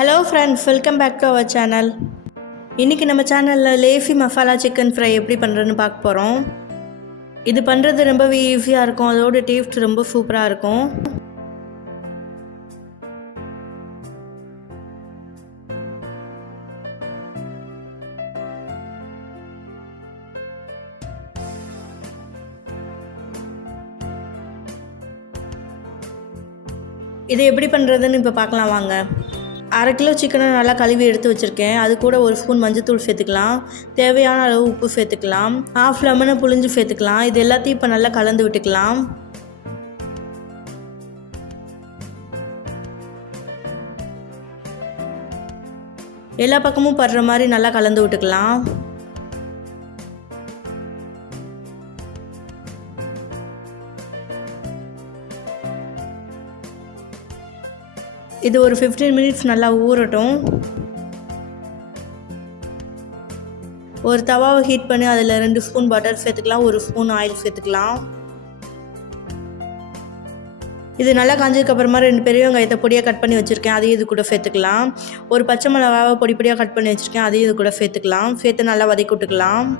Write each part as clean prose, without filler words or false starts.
Hello friends, welcome back to our channel. இன்றைக்கி நம்ம சேனலில் லேசி மசாலா சிக்கன் ஃப்ரை எப்படி பண்ணுறதுன்னு பார்க்க போகிறோம். இது பண்ணுறது ரொம்பவே ஈஸியாக இருக்கும், அதோட டேஸ்ட் ரொம்ப சூப்பராக இருக்கும். இது எப்படி பண்ணுறதுன்னு இப்போ பார்க்கலாம் வாங்க. 1/2 கிலோ சிக்கனை நல்லா கழுவி எடுத்து வச்சுருக்கேன். அது கூட 1 ஸ்பூன் மஞ்சள்தூள் சேர்த்துக்கலாம். தேவையான அளவு உப்பு சேர்த்துக்கலாம். 1/2 லெமனை புழிஞ்சு சேர்த்துக்கலாம். இது எல்லாத்தையும் இப்போ நல்லா கலந்து விட்டுக்கலாம். எல்லா பக்கமும் படுற மாதிரி நல்லா கலந்து விட்டுக்கலாம். இது ஒரு 15 மினிட்ஸ் நல்லா ஊறட்டும். ஒரு தவாவை ஹீட் பண்ணி அதில் 2 ஸ்பூன் பட்டர் சேர்த்துக்கலாம். 1 ஸ்பூன் ஆயில் சேர்த்துக்கலாம். இது நல்லா காஞ்சதுக்கப்புறமா 2 பெரிய வெங்காயத்தை பொடியாக கட் பண்ணி வச்சுருக்கேன், அதையும் இது கூட சேர்த்துக்கலாம். ஒரு பச்சை மிளகாவை பொடியாக கட் பண்ணி வச்சுருக்கேன், அதையும் இது கூட சேர்த்துக்கலாம். சேர்த்து நல்லா வதக்கி விட்டுக்கலாம்.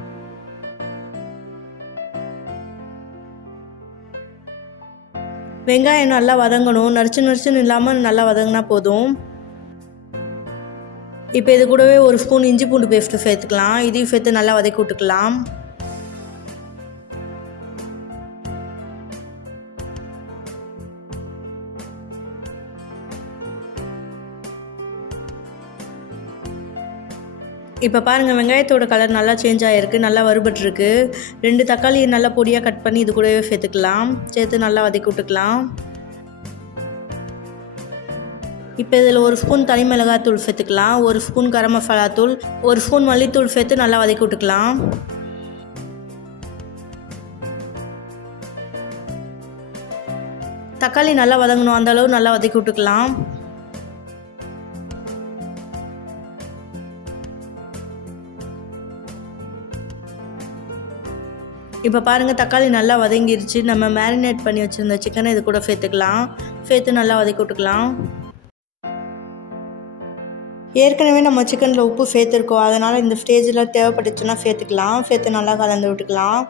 வெங்காயம் நல்லா வதங்கணும், நறுச்சுன்னு இல்லாமல் நல்லா வதங்கினா போதும். இப்போ இது கூடவே 1 ஸ்பூன் இஞ்சி பூண்டு பேஸ்ட்டு சேர்த்துக்கலாம். இதையும் சேர்த்து நல்லா வதக்கி விட்டுக்கலாம். இப்போ பாருங்கள், வெங்காயத்தோட கலர் நல்லா சேஞ்ச் ஆகிருக்கு, நல்லா வறுபட்டுருக்கு. 2 தக்காளி நல்லா பொடியாக கட் பண்ணி இது கூடவே சேர்த்துக்கலாம். சேர்த்து நல்லா வதக்கி விட்டுக்கலாம். இப்போ இதில் 1 ஸ்பூன் தனி மிளகாத்தூள் சேர்த்துக்கலாம். 1 ஸ்பூன் கரம் மசாலா தூள், 1 ஸ்பூன் மல்லித்தூள் சேர்த்து நல்லா வதக்கி விட்டுக்கலாம். தக்காளி நல்லா வதங்கணும், அந்தளவு நல்லா வதக்கி விட்டுக்கலாம். இப்போ பாருங்கள், தக்காளி நல்லா வதங்கிருச்சு. நம்ம மேரினேட் பண்ணி வச்சுருந்த சிக்கனை இது கூட சேர்த்துக்கலாம். சேர்த்து நல்லா வதக்கி விட்டுக்கலாம். ஏற்கனவே நம்ம சிக்கனில் உப்பு சேர்த்துருக்கோம், அதனால் இந்த ஸ்டேஜில் தேவைப்பட்டுச்சுன்னா சேர்த்துக்கலாம். சேர்த்து நல்லா கலந்து விட்டுக்கலாம்.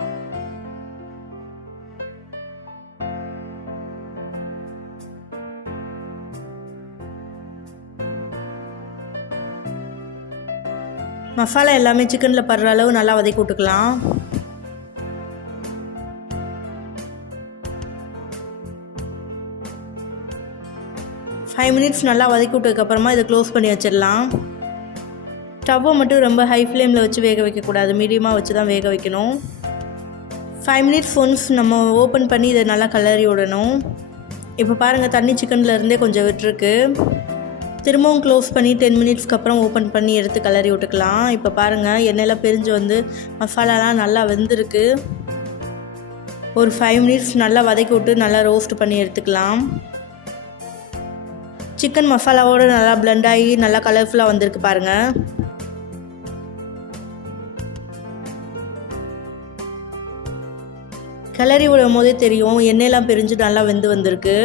மசாலா எல்லாமே சிக்கனில் படுற அளவு நல்லா வதக்கி விட்டுக்கலாம். ஃபைவ் மினிட்ஸ் நல்லா வதக்கி விட்டதுக்கப்புறமா இதை க்ளோஸ் பண்ணி வச்சிடலாம். ஸ்டவ்வை மட்டும் ரொம்ப ஹை ஃப்ளேமில் வச்சு வேக வைக்கக்கூடாது, மீடியமாக வச்சு தான் வேக வைக்கணும். 5 மினிட்ஸ் ஒன்ஸ் நம்ம ஓப்பன் பண்ணி இதை நல்லா கிளறி விடணும். இப்போ பாருங்கள், தண்ணி சிக்கனில் இருந்தே கொஞ்சம் விட்டுருக்கு. திரும்பவும் க்ளோஸ் பண்ணி 10 மினிட்ஸ்க்கு அப்புறம் ஓப்பன் பண்ணி எடுத்து கிளறி விட்டுக்கலாம். இப்போ பாருங்கள், எண்ணெயெல்லாம் பிரிஞ்சு வந்து மசாலாலாம் நல்லா வெந்திருக்கு. ஒரு 5 மினிட்ஸ் நல்லா வதக்கி விட்டு நல்லா ரோஸ்ட் பண்ணி எடுத்துக்கலாம். சிக்கன் மசாலாவோடு நல்லா பிளெண்ட் ஆகி நல்லா கலர்ஃபுல்லாக வந்திருக்கு பாருங்கள். கிளறி விடும் போதே தெரியும், எண்ணெயெல்லாம் பிரிஞ்சு நல்லா வெந்து வந்திருக்கு.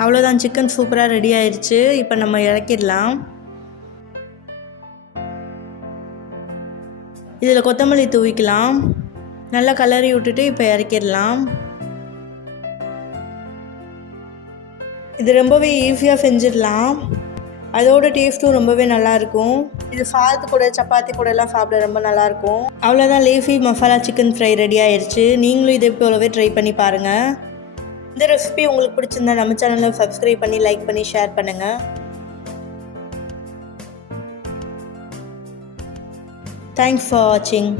அவ்வளோதான், சிக்கன் சூப்பராக ரெடி ஆயிடுச்சு. இப்போ நம்ம இறக்கிடலாம். இதில் கொத்தமல்லி தூவிக்கலாம். நல்லா கலரி விட்டுட்டு இப்போ இறக்கிடலாம். இது ரொம்பவே ஈஸியாக செஞ்சிடலாம், அதோட டேஸ்ட்டும் ரொம்பவே நல்லாயிருக்கும். இது சாதத்து கூட சப்பாத்தி கூட எல்லாம் சாப்பிட ரொம்ப நல்லாயிருக்கும். அவ்வளோதான், lazy masala chicken fry ready ஆயிடுச்சு. நீங்களும் இதே போலவே ட்ரை பண்ணி பாருங்கள். இந்த ரெசிபி உங்களுக்கு பிடிச்சிருந்தா நம்ம சேனலை சப்ஸ்கிரைப் பண்ணி லைக் பண்ணி ஷேர் பண்ணுங்கள். தேங்க்ஸ் ஃபார் வாட்சிங்.